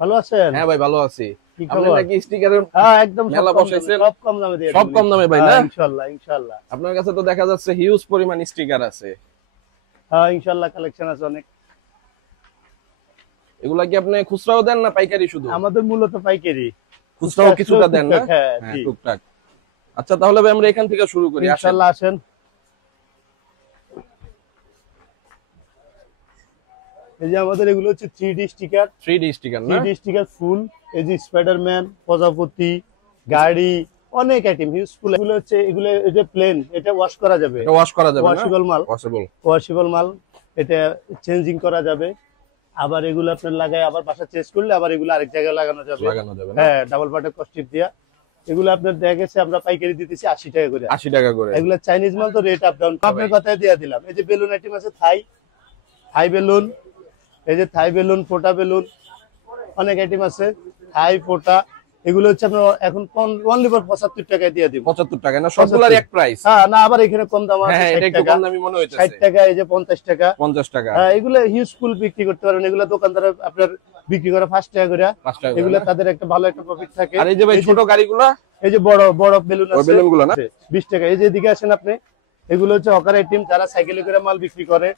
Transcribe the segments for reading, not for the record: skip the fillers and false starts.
ভালো আছেন? হ্যাঁ ভাই ভালো আছি। কি আপনি খবর? নাকি স্টিকারের হ্যাঁ, একদম মেলা বসাইছেন? সব কম দামে দিয়ে সব দেব কম দামে ভাই না? হ্যাঁ, ইনশাআল্লাহ ইনশাআল্লাহ। আপনার কাছে তো দেখা যাচ্ছে হিউজ পরিমাণ স্টিকার আছে। হ্যাঁ, ইনশাআল্লাহ কালেকশন আছে অনেক। এগুলা কি আপনি খুচরাও দেন না পাইকারি শুধু? আমাদের মূলত পাইকারি। খুচরাও কিছুটা দেন না? হ্যাঁ, হ্যাঁ জি। টুকটাক। আচ্ছা তাহলে ভাই আমরা এখান থেকে শুরু করি, আসেন। ইনশাআল্লাহ আসেন। এই যে আমাদের এগুলো হচ্ছে 3D স্টিকার। 3D স্টিকার না? 3D স্টিকার ফুল। এই যে স্পাইডারম্যান, প্রজাপতি, গাড়ি, অনেক আইটেম ইউজফুল। এগুলো হচ্ছে এগুলো এই যে প্লেন, এটা ওয়াশ করা যাবে। এটা ওয়াশ করা যাবে না? ওয়াশেবল মাল। ওয়াশেবল মাল। এটা চেঞ্জিং করা যাবে। আবার এগুলো আপনার লাগায় আবার বাসা চেঞ্জ করলে আবার এগুলো আরেক জায়গায় লাগানো যাবে। হ্যাঁ, ডাবল পার্টের কস্টিপ দিয়া। এগুলো আপনার দেখা গেছে আমরা পাইকারি দিতেছি 80 টাকা করে। 80 টাকা করে। এগুলো চাইনিজ মাল তো রেট আপ ডাউন। আপনার কথায় দিয়ে দিলাম। এই যে বেলুন আইটেম আছে থাই বেলুন, এই যে থাই বেলুন, ফোটা বেলুন, অনেক আইটেম আছে। থাই ফোটা এগুলো হচ্ছে আপনার এখন অনলি ফর 75 টাকায় দিয়ে দিব। 75 টাকা না? সবগুলোর এক প্রাইস? হ্যাঁ, না আবার এখানে কম দাম আছে। হ্যাঁ, এটা একটু কম দামি মনে হইতেছে। 60 টাকা, এই যে 50 টাকা। 50 টাকা। হ্যাঁ, এগুলো হিউজফুল বিক্রি করতে পারবেন। এগুলো দোকানদার আপনার বিক্রি করে 5 টাকা করে। এগুলো তাদের একটা ভালো একটা প্রফিট থাকে। আর এই যে ভাই ছোট গাড়িগুলো, এই যে বড় বড় বেলুন আছে, ওই বেলুনগুলো না? 20 টাকা। এই যে এদিকে আসেন আপনি, এগুলো হচ্ছে হকার আইটেম। যারা সাইকেলে করে মাল বিক্রি করে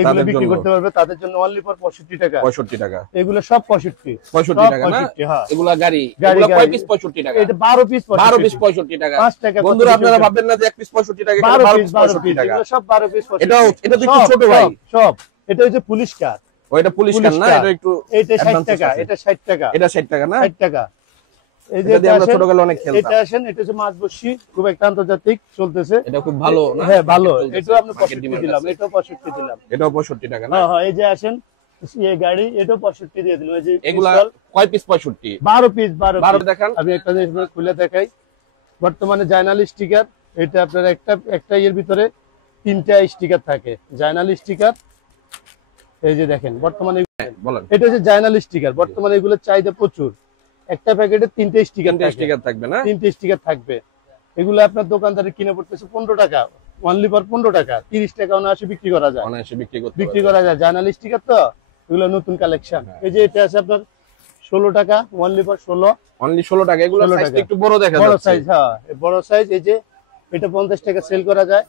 এগুলো বিক্রি করতে পারবে, তাদের জন্য অনলি ফর 65 টাকা। 65 টাকা। এগুলো সব 65 টাকা না? হ্যাঁ, এগুলা গাড়ি, এগুলা কয় পিস 65 টাকা? এটা 12 পিস 65 টাকা। 5 টাকা। বন্ধুরা আপনারা ভাববেন না যে এক পিস 65 টাকা, 12 পিস 65 টাকা। এগুলো সব 12 পিস 65। এটা তো একটু ছোট ভাই। সব এটা হচ্ছে পুলিশ কার। ওইটা পুলিশ কার না? এটা একটু এটা 60 টাকা, এটা 60 টাকা। এটা 60 টাকা না? 60 টাকা। এই যে আমরা ছোটবেলায় অনেক খেলতাম। এটা আসেন, এটা হচ্ছে মাছ বসি, খুব একটা আন্তর্জাতিক চলতেছে। এটা খুব ভালো না? হ্যাঁ, ভালো। এটাও আপনি 65 দিলাম, এটাও 65 দিলাম। এটাও 65 টাকা না? হ্যাঁ হ্যাঁ, এই যে আসেন এই গাড়ি, এটাও 65 দিয়ে দিলাম। এই যে এগুলা কয় পিস 65? 12 পিস। 12 দেখান। আমি একটা জিনিস খুলে দেখাই। বর্তমানে জার্নাল স্টিকার, এটা আপনার একটা এর ভিতরে 3টা স্টিকার থাকে। জার্নাল স্টিকার, এই যে দেখেন বর্তমানে বলেন। এটা হচ্ছে জার্নাল স্টিকার। বর্তমানে এগুলো চাহিদা প্রচুর। একটা প্যাকেটে 3টে স্টিকার থাকবে না? 3টে স্টিকার থাকবে। এগুলো আপনার দোকানদারে কিনে পড়তেছে 15 টাকা, অনলি ফর 15 টাকা। 30 টাকা অনায়াসে বিক্রি করা যায়। বিক্রি করা যায়। জার্নাল স্টিকার তো এগুলো নতুন কালেকশন। এই যে এটা আছে আপনার 16 টাকা, অনলি ফর 16। অনলি 16 টাকা। এগুলো সাইজটা একটু বড় দেখা যাচ্ছে। বড় সাইজ, হ্যাঁ বড় সাইজ। এই যে এটা 50 টাকা সেল করা যায়,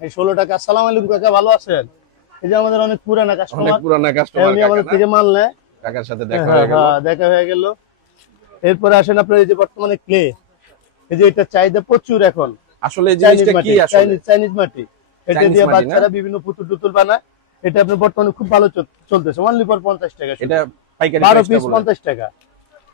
এই 16 টাকা। আসসালামু আলাইকুম কাকা, ভালো আছেন? এই যে আমাদের অনেক পুরানা কাস্টমার, উনি আমাদের থেকে মাল নেয়। কাকার সাথে দেখা হয়ে গেল। দেখা হয়ে গেল। এরপরে আসেন আপনার এই যে বর্তমানে ক্লে, এই যে এটা চাহিদা প্রচুর এখন। আসলে এই জিনিসটা কি? আসলে চাইনিজ মাটি। এটা দিয়ে বাচ্চারা বিভিন্ন পুতুল টুতুল বানায়। এটা আপনার বর্তমানে খুব ভালো চলতেছে, অনলি ফর 50 টাকা। এটা পাইকারি 12 পিস 50 টাকা।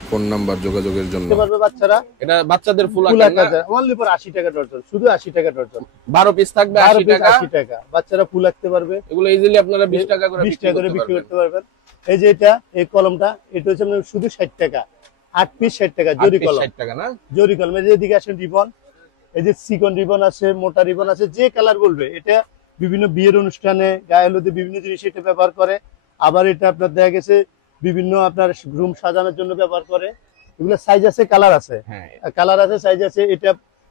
ফোন নাম্বার যোগাযোগের জন্য পারবে বাচ্চারা। এটা বাচ্চাদের ফুল আকার না? অনলি ফর 80 টাকা ডজন, শুধু 80 টাকা ডজন। 12 পিস থাকবে 80 টাকা। 80 টাকা বাচ্চারা ফুল আঁকতে পারবে। এগুলো ইজিলি আপনারা 20 টাকা করে বিক্রি করতে পারবেন। এই যে এটা, এই কলমটা, এটা হচ্ছে আপনার শুধু 60 টাকা। 8 পিস 60 টাকা। জরি কলম, 60 টাকা না? জরি কলম। এই যে এদিকে আসেন রিবন, এই যে সিকন রিবন আছে, মোটা রিবন আছে, যে কালার বলবে। এটা বিভিন্ন বিয়ের অনুষ্ঠানে, গায়ে হলুদে বিভিন্ন জিনিস এটা ব্যবহার করে। আবার এটা আপনার দেখা গেছে বিভিন্ন আপনার রুম সাজানোর জন্য ব্যবহার করে। এগুলো সাইজ আছে, কালার আছে। হ্যাঁ, কালার আছে, সাইজ আছে।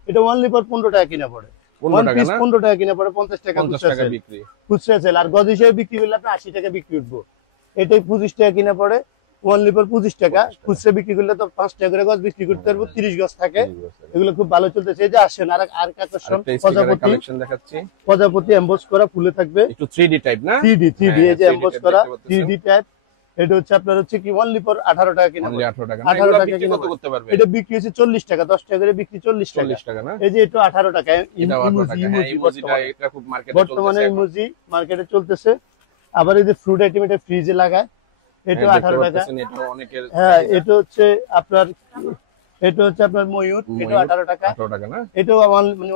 এটা অনলি ফর 15 টাকা কিনা পড়ে। 15 টাকা কিনা পড়ে, 50 টাকা বিক্রি, খুচরা সেল। আর গজ হিসেবে বিক্রি করলে আপনি 80 টাকা বিক্রি উঠবো। এটাই 25 টাকা কিনা পড়ে, অনলি ফর 25 টাকা। খুচরা বিক্রি করলে তো 5 টাকা করে গজ বিক্রি করতে পারবো, 30 গজ থাকে। এগুলো খুব ভালো চলতেছে। এই যে আসেন আর আকর্ষণ প্রজাপতি এমবোস করা ফুলে থাকবে, একটু 3D টাইপ না? 3D এই যে এমবোস করা 3D টাইপ। এটা হচ্ছে আপনার হচ্ছে কি অনলি ফর 18 টাকা কিনা। 18 টাকা কিনা করতে পারবে। এটা বিক্রি হচ্ছে 40 টাকা, 10 টাকা করে বিক্রি, 40 টাকা না? এই যে এটা 18 টাকা। বর্তমানে ইমোজি মার্কেটে চলতেছে। আবার এই যে ফ্রুট আইটেম, এটা ফ্রিজে লাগায়, এটা 18 টাকা। হ্যাঁ, এটা হচ্ছে আপনার ময়ূর, এটা 18 টাকা। না? এটাও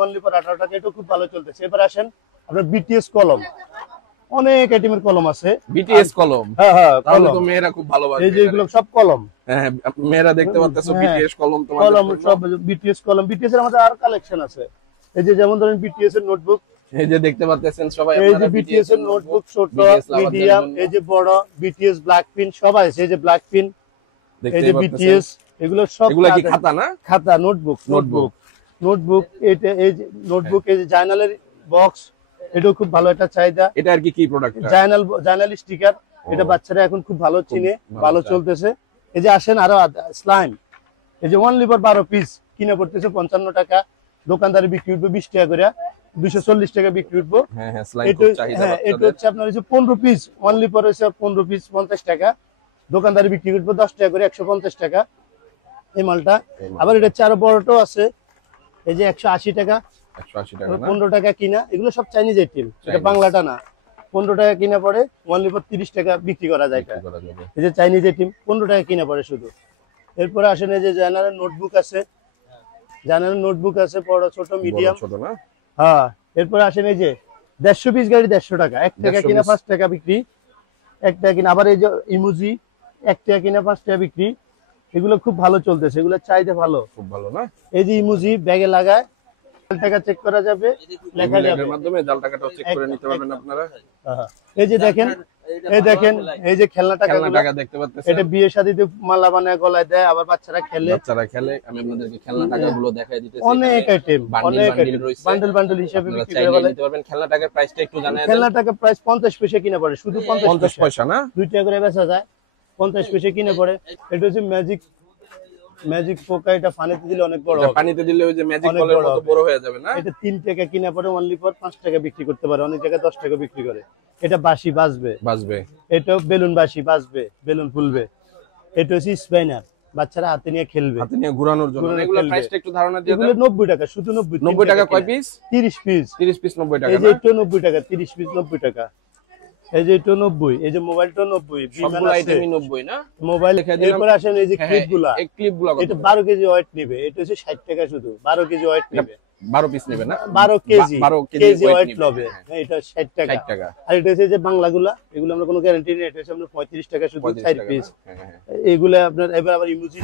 অনলি ফর 18 টাকা। এটা খুব ভালো চলতেছে। এবার আসেন আপনার বিটিএস কলম, অনেক আইটেমের কলম আছে। বিটিএস কলম? হ্যাঁ হ্যাঁ, তাহলে তো মেয়েরা খুব ভালোবাসে। এই যে এগুলো সব কলম। হ্যাঁ, মেয়েরা দেখতে পাচ্ছেছো বিটিএস কলম। তোমাদের কলম সব বিটিএস কলম। বিটিএস এর আমাদের আর কালেকশন আছে। এই যে যেমন ধরেন বিটিএস এর নোটবুক, এই যে দেখতে পাচ্ছেন সবাই আপনারা। এই যে বিটিএস এর নোটবুক, ছোট, মিডিয়াম, এই যে বড় বিটিএস ব্ল্যাক পিন সব আছে। এই যে ব্ল্যাক পিন, এই যে বিটিএস, এগুলো সব। এগুলা কি খাতা না? খাতা, নোটবুক। এটা এই যে নোটবুক, এই যে জার্নালের বক্স, এটাও খুব ভালো একটা চাহিদা। এটা আর কি প্রোডাক্ট? Journal sticker. এটা বাচ্চারা এখন খুব ভালো চিনে, ভালো চলতেছে। এই যে আসেন আরো স্লাইম, এই যে 1 লিভার 12 পিস কিনে পড়তেছে 55 টাকা, দোকানদারে বিক্রি উঠবে 20 টাকা করে, 240 টাকা বিক্রি উঠবো। হ্যাঁ হ্যাঁ, স্লাইম খুব চাহিদা হ্যাঁ, এটা বাচ্চাদের। হচ্ছে আপনার হচ্ছে 15 পিস 1 লিটার হচ্ছে 15 পিস 50 টাকা, দোকানদারে বিক্রি করবো 10 টাকা করে, 150 টাকা এই মালটা। আবার এটা হচ্ছে আরো বড়টাও আছে, এই যে 180 টাকা, 180 টাকা না? 15 টাকা কিনা। এগুলো সব চাইনিজ আইটেম, এটা বাংলাটা না। 15 টাকা কিনা পড়ে, 1 লিটার 30 টাকা বিক্রি করা যায়। বিক্রি করা যাবে। এই যে চাইনিজ আইটেম 15 টাকা কিনা পড়ে শুধু। এরপরে আসেন এই যে জার্নালের নোটবুক আছে, জার্নালের নোটবুক আছে বড় ছোট মিডিয়াম। ছোট না? হ্যাঁ, এরপরে আসেন এই যে 150 পিস গাড়ি 150 টাকা, 1 টাকা 150 কিনা piece। 5 টাকা বিক্রি, 1 টাকা কিনা। আবার এই যে ইমোজি 1 টাকা কিনা 5 টাকা বিক্রি, এগুলো খুব ভালো চলতেছে, এগুলো চাইতে ভালো। খুব ভালো না? এই যে ইমোজি ব্যাগে লাগায়, টাকা চেক করা যাবে, লেখা যাবে। এর মাধ্যমে জাল টাকাটাও চেক করে নিতে পারবেন আপনারা। হ্যাঁ, এই যে দেখেন, এই দেখেন এই যে খেলনা টাকা, খেলনা টাকা দেখতে পাচ্ছেন। এটা বিয়ে শাদীতে মালা বানায় গলায় দেয়, আবার বাচ্চারা খেলে। বাচ্চারা খেলে। আমি আপনাদেরকে খেলনা টাকাগুলো দেখাই দিতেছি। অনেক আইটেম, অনেক বান্ডিল রয়েছে। বান্ডেল বান্ডেল হিসেবে আপনারা বিক্রি চাইলে করে বলে। নিতে পারবেন। খেলনা টাকার প্রাইসটা একটু জানাই দেন। খেলনা টাকা প্রাইস 50 পয়সা কিনে পড়ে, শুধু 50 50 পয়সা না? 2 টাকা করে বেচা যায়, 50 পয়সা কিনে পড়ে। এটা হচ্ছে ম্যাজিক, ম্যাজিক পোকা, এটা পানিতে দিলে অনেক বড় এটা হবে। পানিতে দিলে ওই যে ম্যাজিক অনেক বলের বড় মতো হবে। বড় হয়ে যাবে না? এটা 3 টাকা কিনে পড়ে, অনলি ফর 5 টাকা বিক্রি করতে পারে, অনেক জায়গায় 10 টাকা বিক্রি করে। এটা বাঁশি বাজবে, বাজবে। এটা বেলুন বাঁশি বাজবে, বেলুন ফুলবে। এটা হচ্ছে স্পাইনার, বাচ্চারা হাতে নিয়ে খেলবে, হাতে নিয়ে ঘোরানোর জন্য। ঘোরানো এগুলোর খেলবে। প্রাইসটা একটু ধারণা দিয়ে এগুলো দেন। 90 টাকা, শুধু 90। 90 টাকা কয় পিস? 30 পিস। 30 পিস 90 টাকা এই যে না? এটা 90 টাকা, 30 পিস 90 টাকা। এই যে এটা 90, এই যে মোবাইলটা 90, বিমান সবগুলো আছে আইটেমই 90 না? মোবাইল। দেখে দিলাম। এরপর আসেন এই যে হ্যাঁ, ক্লিপগুলা, এই ক্লিপগুলো কত? এটা 12 কেজি ওয়েট নেবে, এটা হচ্ছে 60 টাকা শুধু, 12 কেজি ওয়েট নেবে। 12 পিস নেবে না? 12 কেজি 12 কেজি weight ওয়েট নেবে। লবে, হ্যাঁ, এটা 60 টাকা। 60 টাকা। আর এটা হচ্ছে যে বাংলাগুলা, এগুলো আমরা কোনো গ্যারান্টি নেই, এটা হচ্ছে আমরা 35 টাকা শুধু 35 4 টাকা পিস। না? হ্যাঁ, হ্যাঁ। এগুলা আপনার এবার আবার ইমোজি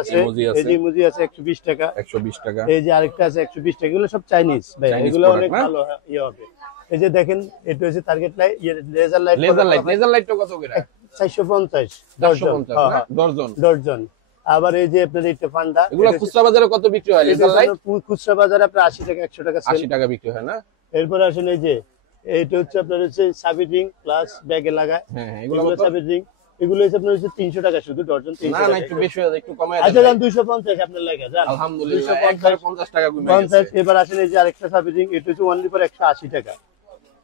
আছে, ইমোজি আছে। এই যে ইমোজি আছে 120 টাকা। 120 টাকা। এই যে আরেকটা আছে 120 টাকা। এগুলো সব চাইনিজ ভাই, Chinese এগুলো product অনেক না? ভালো ইয়ে হবে। এই যে দেখেন, এটা হচ্ছে target light, laser light, laser লাইটটা কত করে? 450 ডজন। 450 না? ডজন। ডজন। আবার এই যে আপনার এটা পান্ডা, এগুলো খুচরা বাজারে কত বিক্রি হয় লেজার লাইট? খুচরা বাজারে আপনার 80 টাকা 100 টাকা সেল। 80 টাকা বিক্রি হয় না? এরপর আসেন এই যে এইটা হচ্ছে আপনার হচ্ছে সাবি রিং প্লাস ব্যাগে লাগায়, হ্যাঁ হ্যাঁ, এগুলো এগুলো কত? সাবি রিং, এগুলো হচ্ছে আপনার হচ্ছে 300 টাকা শুধু ডজন, 300 না না, টাকা। একটু বেশি হয়ে যায়, একটু কমায় আচ্ছা দেন। যান 250 আপনার লাগে যান, আলহামদুলিল্লাহ 250, একবারে 50 টাকা কমে 50। গেছে। এবার আসেন এই যে আরেকটা সাবি রিং, এটা হচ্ছে অনলি ফর 180 টাকা।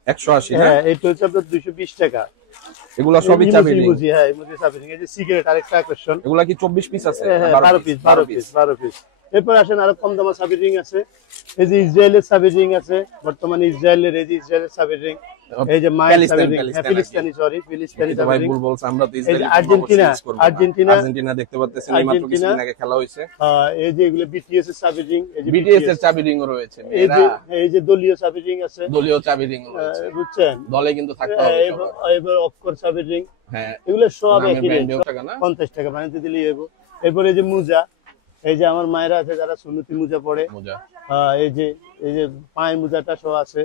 180 না? হ্যাঁ, এটা হচ্ছে আপনার 220 টাকা। এগুলো সবই চাবি ring। ইমোজি, হ্যাঁ ইমোজি সাবি রিং। এই যে সিগারেট আরেকটা আকর্ষণ, এগুলা কি 24 পিস আছে? হ্যাঁ 12 পিস, 12 পিস। এরপর আসেন আরো কম দামা সাবি রিং আছে, এই যে ইসরায়েলের সাবি রিং আছে, বর্তমানে ইসরায়েলের, এই যে ইসরায়েলের সাবি রিং, এই যে মাইল সাবি রিং, ফিলিস্তিনি, সরি ফিলিস্তিনি এটা সাবি ভাই রিং। ভুল বলছে, আমরা তো এই ইসরায়েলি যে আর্জেন্টিনা, আর্জেন্টিনা দেখতে পাচ্ছেন, এই মাত্র আর্জেন্টিনা। কিছুদিন আগে খেলা হয়েছে। এই যে এগুলো বিটিএস এর সাবি রিং, এই যে বিটিএস এর চাবি রিং রয়েছে। এই যে মেয়েরা এই যে দলীয় সাবি রিং আছে, দলীয় চাবি রিং রয়েছে। বুঝছেন? দলে কিন্তু থাকতে হবে সবার। এবার অফকোর সাবি রিং, হ্যাঁ, এগুলো সব নামের একই রেট, ব্র্যান্ডেও টাকা না? 50 টাকা বানাতে দিলেই হইব। এরপর এই যে মোজা, এই যে আমার মায়েরা আছে যারা সুন্নতি মোজা পরে, মোজা। এই যে পায়ের মোজাটা সহ আছে,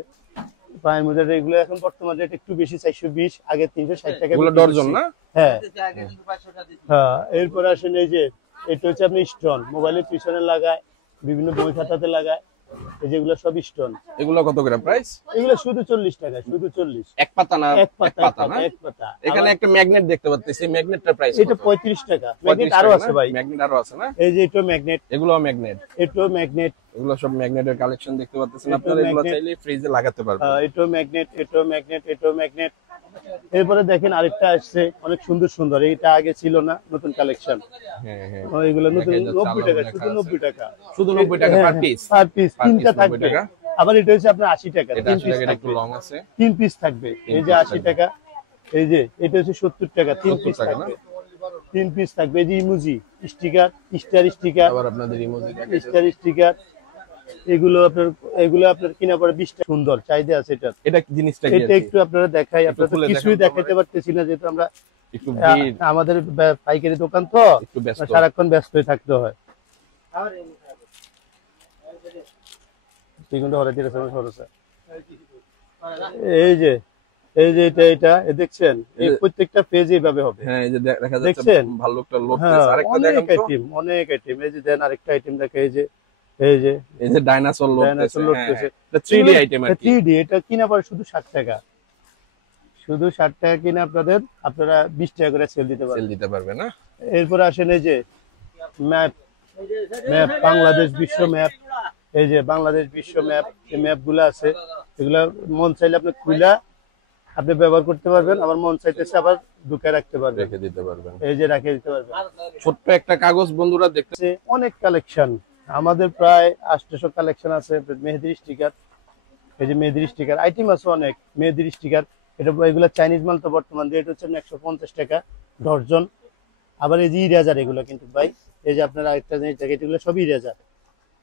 পায়ের মোজাটা এগুলো এখন বর্তমান রেট একটু বেশি, 420, আগে 360 টাকা এগুলো বিক্রি ডর্জন করছি। না? হ্যাঁ হ্যাঁ। এরপর আসেন এই যে এটা হচ্ছে আপনি স্টোন, মোবাইলের পিছনে লাগায়, বিভিন্ন বই খাতাতে লাগায়, এই যেগুলো সব স্টোন। এগুলো কত করে প্রাইস? এগুলো শুধু 40 টাকা, শুধু 40। এক পাতা না? এক পাতা, না? এক পাতা। এখানে একটা ম্যাগনেট দেখতে পাচ্ছি, এই ম্যাগনেটটার প্রাইস এটা 35 টাকা। ম্যাগনেট আরো আছে ভাই, ম্যাগনেট আরো আছে না? এই যে এটা ম্যাগনেট, এগুলো ম্যাগনেট। এটা ম্যাগনেট, এগুলো সব ম্যাগনেটের কালেকশন দেখতে পাচ্ছেন এটা আপনারা। এগুলো magnet। চাইলে ফ্রিজে লাগাতে পারবেন। এটা ম্যাগনেট, এটা ম্যাগনেট, এটা ম্যাগনেট। এরপরে দেখেন আরেকটা আসছে অনেক সুন্দর সুন্দর, এটা আগে ছিল না, নতুন কালেকশন। হ্যাঁ হ্যাঁ, এগুলো নতুন, দেখা যাচ্ছে 90 টাকা, আলাদা শুধু লেখা 90 টাকা, শুধু 90 টাকা per piece. Per piece, Per তিনটা piece 90 থাকবে। টাকা। আবার এটা হচ্ছে আপনার 80 টাকা, এটা 3 আসলে পিস এটা একটু থাকবে, লং আছে। 3 পিস থাকবে। এই যে 80 টাকা, এই যে এটা হচ্ছে 70 টাকা, 3 70 পিস টাকা থাকবে, 3 পিস থাকবে। এই যে ইমোজি স্টিকার, স্টিকার, আবার আপনাদের ইমোজি দেখাচ্ছে। স্টিকার, এগুলো আপনার কিনা পড়ে 20 টাকা। সুন্দর চাহিদা আছে এটা। এটা কি জিনিসটা কি এটা আছে? একটু আপনারা দেখাই, আপনারা তো খুলে কিছুই দেখান তো দেখাইতে পারতেছি না, যেহেতু আমরা একটু ভিড়, আমাদের পাইকারি দোকান তো একটু ব্যস্ত। সারাক্ষণ ব্যস্ত হয়ে থাকতে হয়। এই যে এটা দেখছেন, এই প্রত্যেকটা পেজ এইভাবে হবে। হ্যাঁ, এই যে দেখা যাচ্ছে দেখছেন? ভালো একটা লোড হ্যাঁ, পেয়েছে। আরেকটা অনেক দেখান তো। আইটেম, অনেক আইটেম। এই যে দেন আরেকটা আইটেম দেখে, এই যে এই যে ডাইনোসর লোড পেয়েছে। ডাইনোসর লোড হ্যাঁ, পেয়েছে। এটা 3D আইটেম আর কি। 3D, এটা কিনা পড়ে শুধু 60 টাকা, শুধু 60 টাকা কিনে আপনারা 20 টাকা করে সেল দিতে সেল পারবেন। দিতে পারবে না? এরপরে আসেন এই যে ম্যাপ, বাংলাদেশ বিশ্ব ম্যাপ। এই যে বাংলাদেশ বিশ্ব ম্যাপ, এই ম্যাপগুলো আছে, এগুলা মন চাইলে আপনি খুলা আপনি ব্যবহার করতে পারবেন, আবার মন চাইতেছে আবার ঢুকে রাখতে পারবেন, রেখে দিতে পারবেন। এই যে রেখে দিতে পারবেন। ছোট্ট একটা কাগজ বন্ধুরা দেখতে আছে অনেক কালেকশন, আমাদের প্রায় 800 কালেকশন আছে। মেহেদির স্টিকার, এই যে মেহেদির স্টিকার আইটেম আছে অনেক। মেহেদির স্টিকার এগুলো চাইনিজ মাল, তো বর্তমান রেট হচ্ছে 150 টাকা ডর্জন। আবার এই যে ইরেজার, এগুলো কিন্তু ভাই এই যে আপনারা আরেকটা জিনিস দেখেন, এগুলো সব ইরেজার,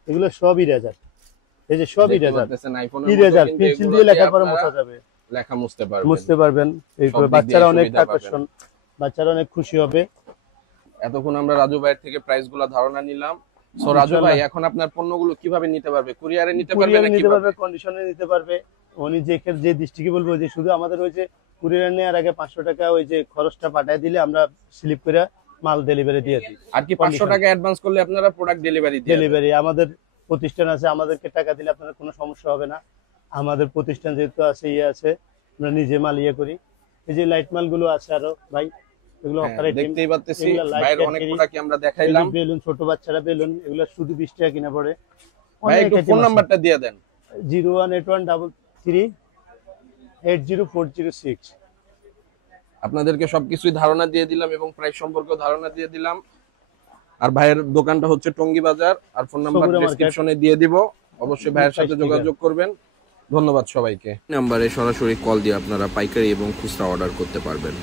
এগুলো সব ইরেজার, এই যে সব ইরেজার, ইরেজার পেন্সিল দিয়ে লেখার পরে মোছা যাবে, লেখা মুছতে বুঝতে পারবেন। এইগুলো বাচ্চারা অনেক আকর্ষণ, বাচ্চারা অনেক খুশি হবে। এতক্ষণ আমরা রাজু ভাইয়ের থেকে প্রাইস গুলা ধারণা নিলাম। সো রাজু ভাই, এখন আপনার পণ্যগুলো কিভাবে নিতে পারবে? কুরিয়ারে নিতে পারবে কুরিয়ারে নাকি নিতে পারবে, কন্ডিশনে নিতে পারবে। উনি যে ডিস্ট্রিক্টে বলবো, যে শুধু আমাদের ওই যে কুরিয়ার নেওয়ার আগে 500 টাকা ওই যে খরচটা পাঠিয়ে দিলে আমরা স্লিপ করে মাল ডেলিভারি দিয়ে দিই। আর কি 500 টাকা অ্যাডভান্স করলে আপনারা প্রোডাক্ট ডেলিভারি দিয়ে ডেলিভারি আমাদের প্রতিষ্ঠান আছে, আমাদেরকে টাকা দিলে আপনাদের কোনো সমস্যা হবে না। আমাদের প্রতিষ্ঠান যেহেতু আছে, আছে, আমরা নিজে মাল করি। এই যে লাইট মালগুলো আছে আরো ভাই, এগুলো অফার আইটেম দেখতেই পাচ্ছি। বাইরে অনেক প্রোডাক্ট আমরা দেখাইলাম। বেলুন, ছোট বাচ্চারা বেলুন, এগুলো শুধু 20 টাকা কিনা পড়ে। ভাই একটু ফোন নাম্বারটা দিয়ে দেন। 01813380406। আপনাদেরকে সবকিছুই ধারণা দিয়ে দিলাম এবং প্রাইস সম্পর্কেও ধারণা দিয়ে দিলাম। আর ভাইয়ের দোকানটা হচ্ছে টঙ্গী বাজার, আর ফোন নাম্বার ডেসক্রিপশনে দিয়ে দিব। অবশ্যই ভাইয়ের সাথে যোগাযোগ করবেন। ধন্যবাদ সবাইকে। নাম্বারে সরাসরি কল দিয়ে আপনারা পাইকারি এবং খুচরা অর্ডার করতে পারবেন।